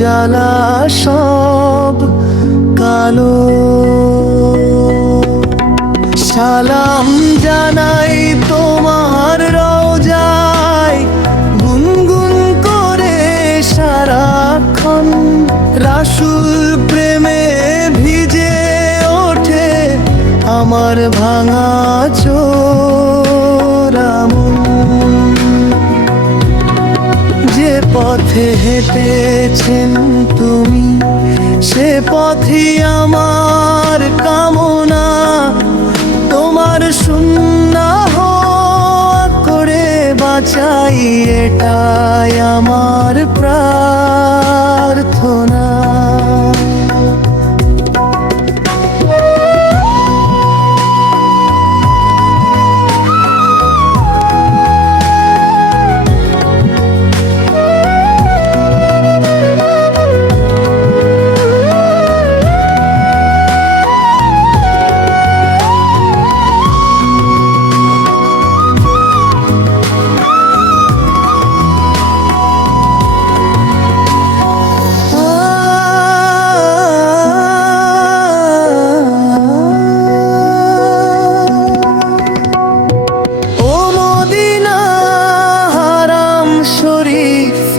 জ্বালা সব কালো। সালাম জানাই তোমার রওজায়, গুনগুন করে সারাক্ষণ রাসূল প্রেমে ভিজে ওঠে আমার ভাঙা চোরা মন। যে পথে হেঁটেছেন তুমি সে পথই আমার কামনা, তোমার সুন্নাহ করে বাঁচাই এটাই আমার প্রার্থনা।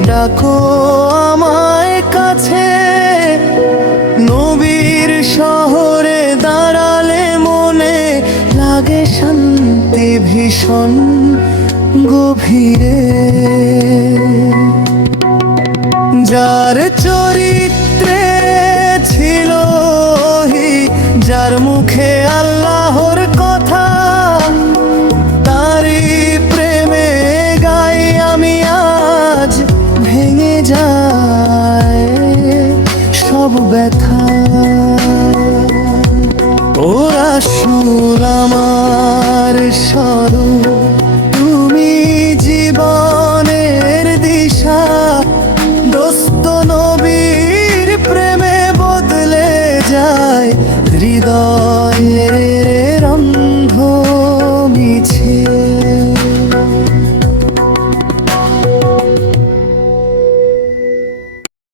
ডাকো আমায় কাছে, নবীর শহরে দাঁড়ালে মনে লাগে শান্তি ভীষণ গভীরে। যার